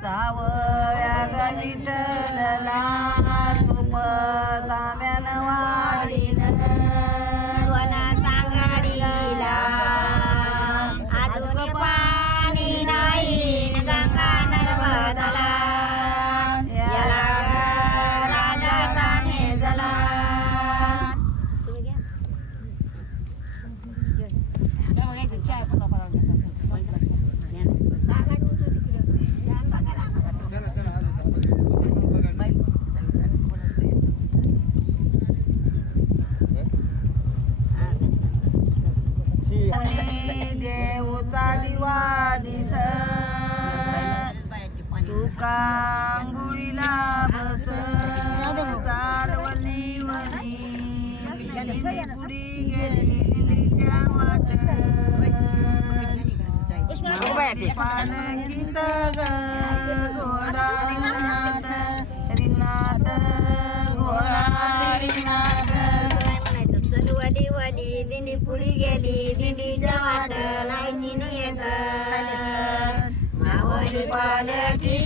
सावळ्या विठ्ठलला तुप तांब्यान वाढीन वना सांगाडीला अजून पाणी नाही गंगा नर्मदाला याला राजा ताने जला. देवता दिवादीच तुका आंघोळीला बस चालवली वली पुढी गेली त्या वाट पालखीत घोडा रिंगणात घोडा रिंगणात चलवली वली दिंडी पुढी गेली दिंडीच्या वाट नाहीशी येत मावली पालखी